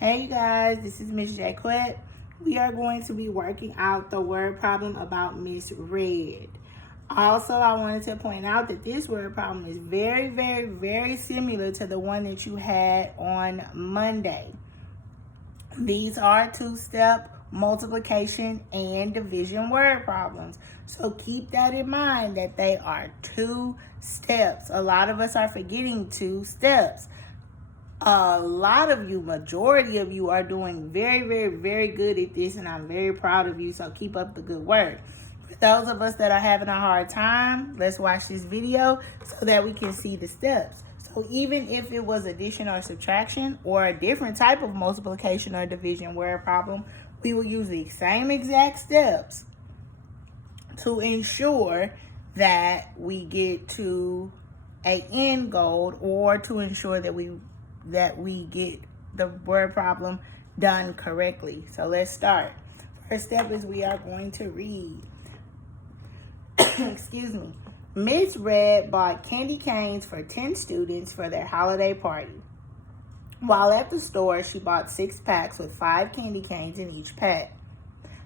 Hey guys, this is Miss Jaquette. We are going to be working out the word problem about Miss Red. Also, I wanted to point out that this word problem is very similar to the one that you had on Monday. These are two-step multiplication and division word problems. So keep that in mind that they are 2 steps. A lot of us are forgetting 2 steps. A lot of you, majority of you, are doing very good at this, and I'm very proud of you. So keep up the good work. For those of us that are having a hard time, let's watch this video so that we can see the steps. So even if it was addition or subtraction or a different type of multiplication or division word problem, we will use the same exact steps to ensure that we get to an end goal, or to ensure that we get the word problem done correctly. So let's start. First step is we are going to read. Excuse me. Miss Red bought candy canes for 10 students for their holiday party. While at the store, she bought 6 packs with 5 candy canes in each pack.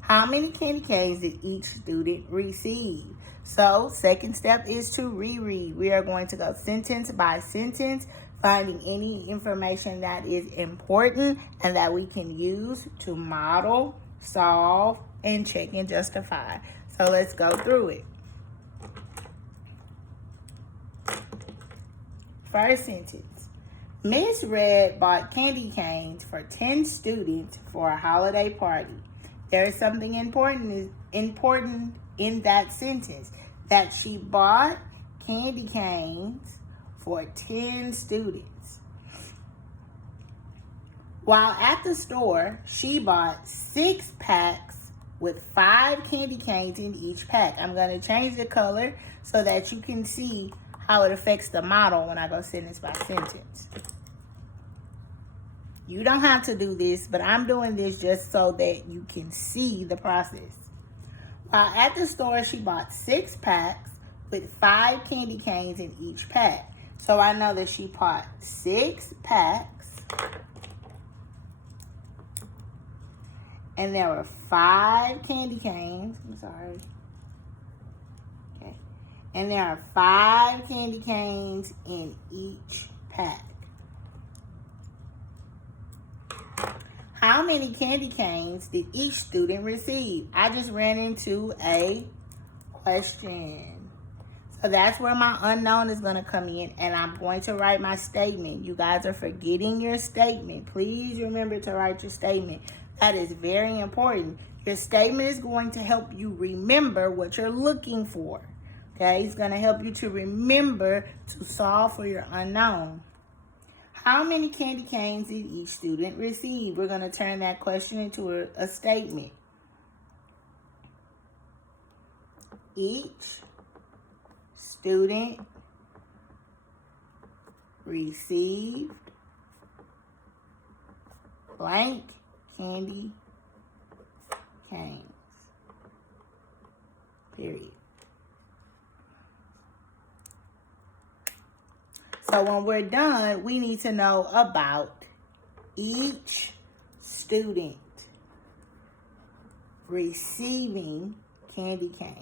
How many candy canes did each student receive? So, second step is to reread. We are going to go sentence by sentence, finding any information that is important and that we can use to model, solve, and check and justify. So let's go through it. First sentence. Miss Red bought candy canes for 10 students for a holiday party. There is something important in that sentence, that she bought candy canes for 10 students. While at the store, she bought 6 packs with 5 candy canes in each pack. I'm going to change the color so that you can see how it affects the model when I go sentence by sentence. You don't have to do this, but I'm doing this just so that you can see the process. While at the store, she bought 6 packs with 5 candy canes in each pack. So I know that she bought 6 packs, and there were 5 candy canes. I'm sorry. Okay. And there are 5 candy canes in each pack. How many candy canes did each student receive? I just ran into a question. So that's where my unknown is going to come in, and I'm going to write my statement. You guys are forgetting your statement. Please remember to write your statement. That is very important. Your statement is going to help you remember what you're looking for. Okay, it's going to help you to remember to solve for your unknown. How many candy canes did each student receive? We're going to turn that question into a statement. Each student received blank candy canes. Period. So when we're done, we need to know about each student receiving candy canes.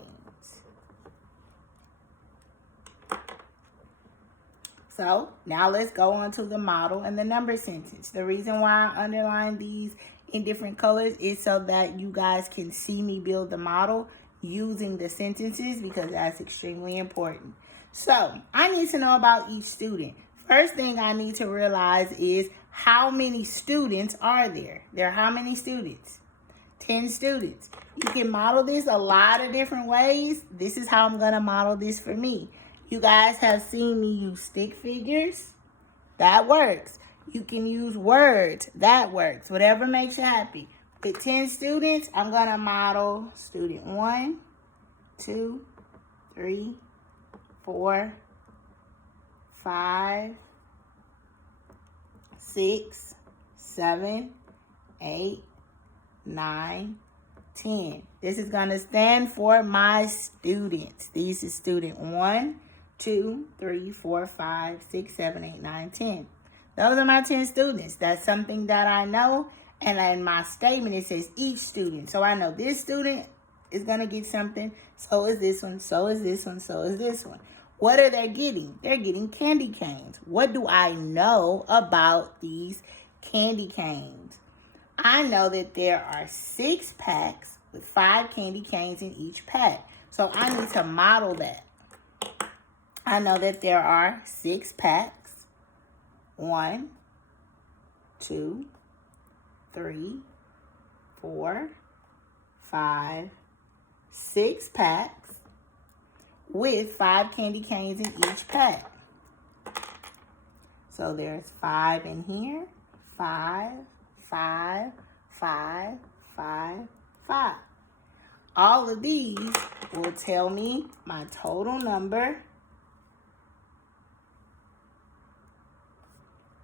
So now let's go on to the model and the number sentence. The reason why I underline these in different colors is so that you guys can see me build the model using the sentences, because that's extremely important. So I need to know about each student. First thing I need to realize is how many students are there? There are how many students? 10 students. You can model this a lot of different ways. This is how I'm going to model this for me. You guys have seen me use stick figures. That works. You can use words. That works. Whatever makes you happy. With 10 students, I'm going to model student 1, 2, 3, 4, 5, 6, 7, 8, 9, 10. This is going to stand for my students. This is student 1, 2, 3, 4, 5, 6, 7, 8, 9, 10. Those are my 10 students. That's something that I know. And in my statement, it says each student. So I know this student is going to get something. So is this one. So is this one. So is this one. What are they getting? They're getting candy canes. What do I know about these candy canes? I know that there are 6 packs with 5 candy canes in each pack. So I need to model that. I know that there are 6 packs. 1, 2, 3, 4, 5, 6 packs with 5 candy canes in each pack. So there's 5 in here. 5, 5, 5, 5, 5. All of these will tell me my total number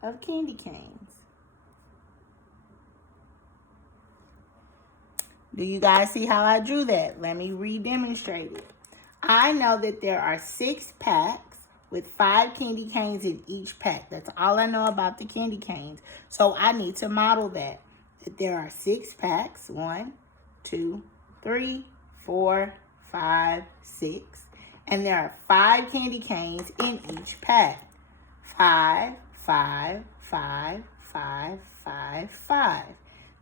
of candy canes. Do you guys see how I drew that? Let me re-demonstrate it. I know that there are 6 packs with 5 candy canes in each pack. That's all I know about the candy canes. So I need to model that. That there are 6 packs. 1, 2, 3, 4, 5, 6. And there are 5 candy canes in each pack. 5, 5, 5, 5, 5, 5.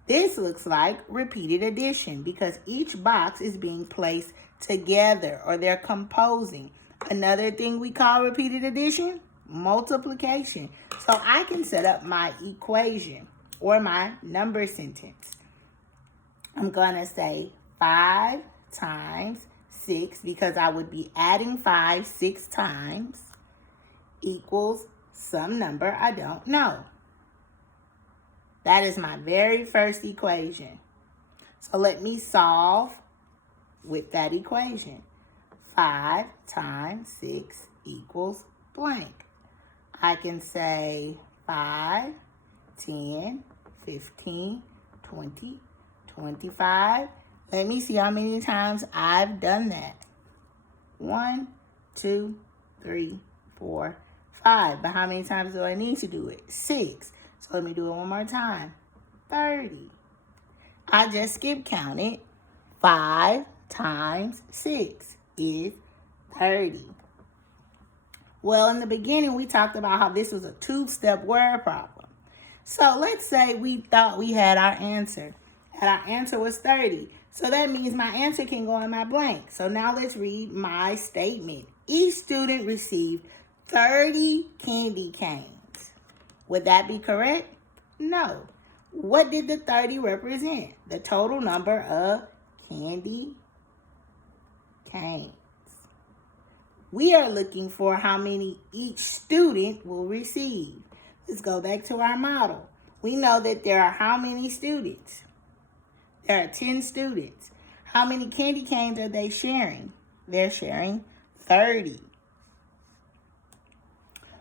This looks like repeated addition because each box is being placed together or they're composing. Another thing we call repeated addition, multiplication. So I can set up my equation or my number sentence. I'm going to say 5 times 6 because I would be adding 5 6 times equals some number I don't know. That is my very first equation. So let me solve with that equation. 5 times 6 equals blank. I can say 5, 10, 15, 20, 25. Let me see how many times I've done that. 1, 2, 3, 4, 5. But how many times do I need to do it? 6. So let me do it one more time. 30. I just skip counted. 5 times 6 is 30. Well, in the beginning, we talked about how this was a 2-step word problem. So let's say we thought we had our answer. And our answer was 30. So that means my answer can go in my blank. So now let's read my statement. Each student received 30 candy canes. Would that be correct? No. What did the 30 represent? The total number of candy canes. We are looking for how many each student will receive. Let's go back to our model. We know that there are how many students? There are 10 students. How many candy canes are they sharing? They're sharing 30.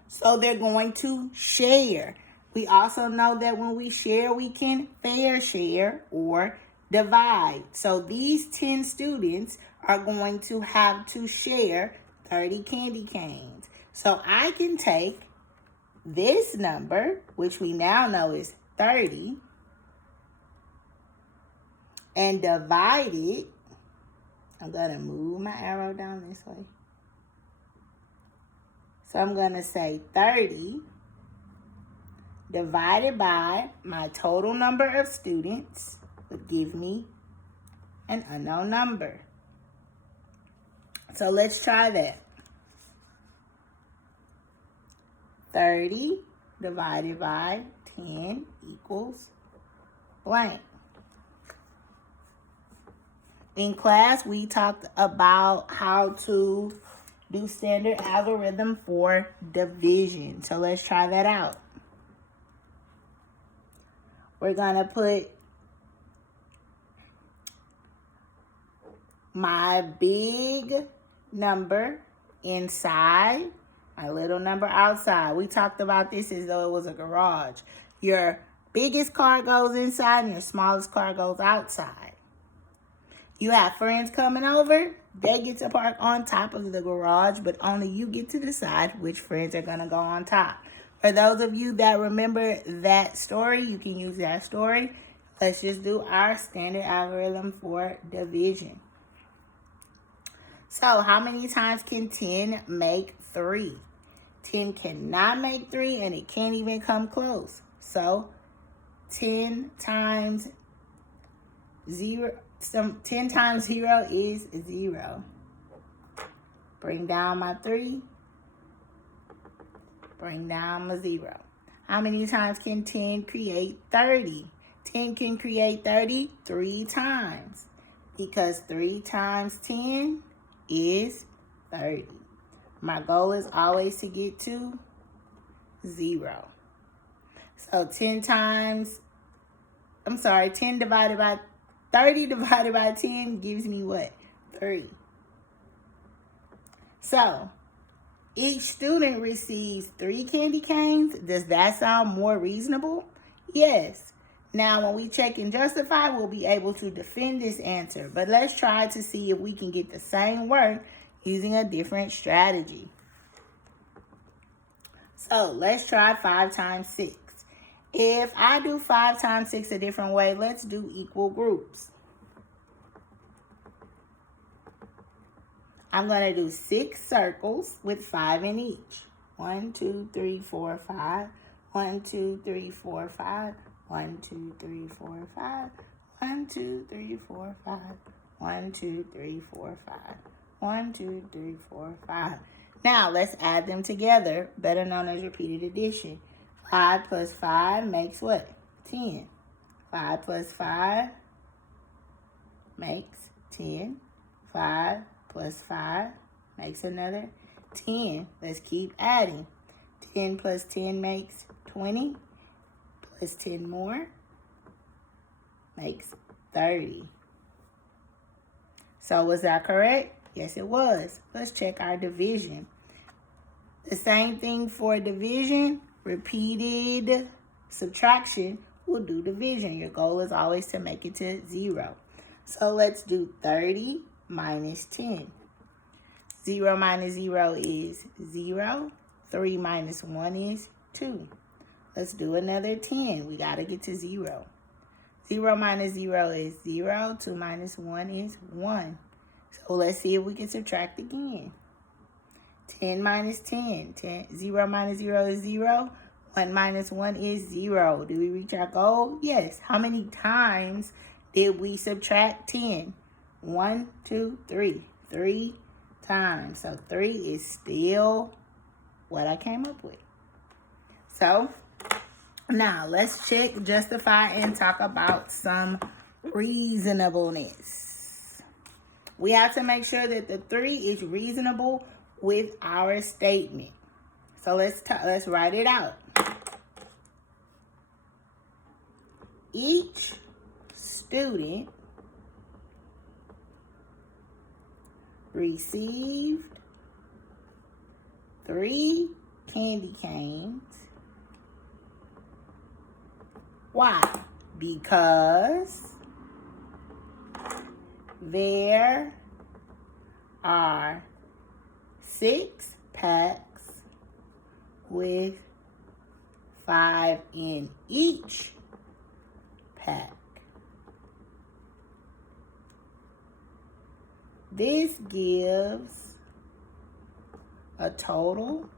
So they're going to share. We also know that when we share, we can fair share or divide. So these 10 students are going to have to share 30 candy canes. So I can take this number, which we now know is 30, and divide it. I'm going to move my arrow down this way. So I'm going to say 30 divided by my total number of students would give me an unknown number. So let's try that. 30 divided by 10 equals blank. In class, we talked about how to do standard algorithm for division. So let's try that out. We're going to put my big number inside, my little number outside. We talked about this as though it was a garage. Your biggest car goes inside and your smallest car goes outside. You have friends coming over, they get to park on top of the garage, but only you get to decide which friends are going to go on top. For those of you that remember that story, you can use that story. Let's just do our standard algorithm for division. So how many times can 10 make 3? 10 cannot make 3, and it can't even come close. So 10 times 0 is 0. Bring down my 3. Bring down my 0. How many times can 10 create 30? 10 can create 30 3 times, because 3 times 10 is 30. My goal is always to get to 0. So 10 divided by 30 divided by 10 gives me what? 3. So each student receives 3 candy canes. Does that sound more reasonable? Yes. Now, when we check and justify, we'll be able to defend this answer. But let's try to see if we can get the same work using a different strategy. So let's try 5 times 6. If I do 5 times 6 a different way, let's do equal groups. I'm going to do 6 circles with 5 in each. 1, 2, 3, 4, 5. 1, 2, 3, 4, 5. 1, 2, 3, 4, 5. 1, 2, 3, 4, 5. 1, 2, 3, 4, 5. 1, 2, 3, 4, 5. Now let's add them together, better known as repeated addition. 5 plus 5 makes what? 10. 5 plus 5 makes 10. 5 plus 5 makes another 10. Let's keep adding. 10 plus 10 makes 20. Plus 10 more makes 30. So was that correct? Yes, it was. Let's check our division. The same thing for division. Repeated subtraction will do division. Your goal is always to make it to 0. So let's do 30 minus 10. 0 minus 0 is 0. 3 minus 1 is 2. Let's do another 10. We got to get to 0. 0 minus 0 is 0. 2 minus 1 is 1. So let's see if we can subtract again. 10 minus 10. 0 minus 0 is 0. 1 minus 1 is 0. Did we reach our goal? Yes. How many times did we subtract 10? 1, 2, 3. 3 times. So 3 is still what I came up with. So now let's check, justify, and talk about some reasonableness. We have to make sure that the 3 is reasonable with our statement. So let's write it out. Each student received 3 candy canes. Why? Because there are 6 packs with 5 in each pack. This gives a total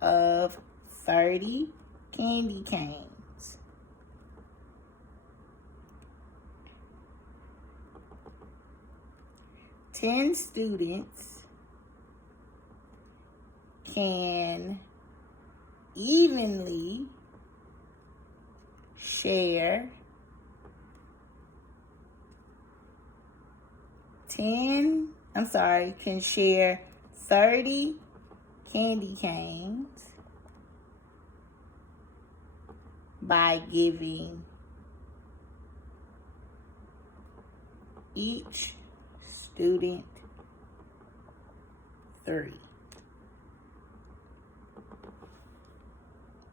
of 30 candy canes. 10 students can evenly share 30 candy canes by giving each student 3.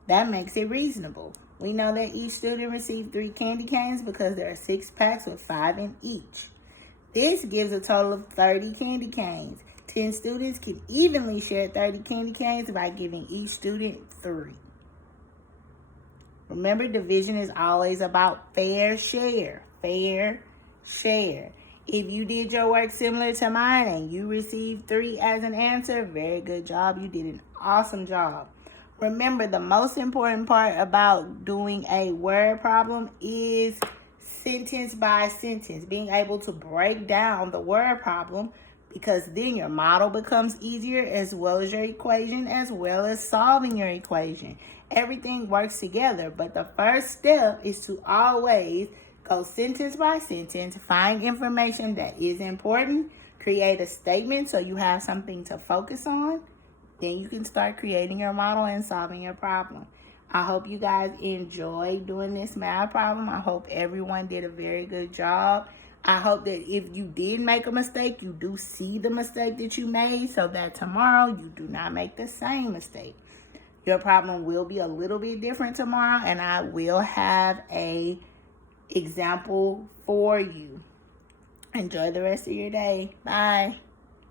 That makes it reasonable. We know that each student received 3 candy canes because there are 6 packs with 5 in each. This gives a total of 30 candy canes. 10 students can evenly share 30 candy canes by giving each student 3. Remember, division is always about fair share. Fair share. If you did your work similar to mine and you received 3 as an answer, very good job. You did an awesome job. Remember, the most important part about doing a word problem is sentence by sentence, being able to break down the word problem, because then your model becomes easier, as well as your equation, as well as solving your equation. Everything works together, but the first step is to always go sentence by sentence, find information that is important, create a statement so you have something to focus on. Then you can start creating your model and solving your problem. I hope you guys enjoy doing this math problem. I hope everyone did a very good job. I hope that if you did make a mistake, you do see the mistake that you made so that tomorrow you do not make the same mistake. Your problem will be a little bit different tomorrow, and I will have a example for you. Enjoy the rest of your day. Bye.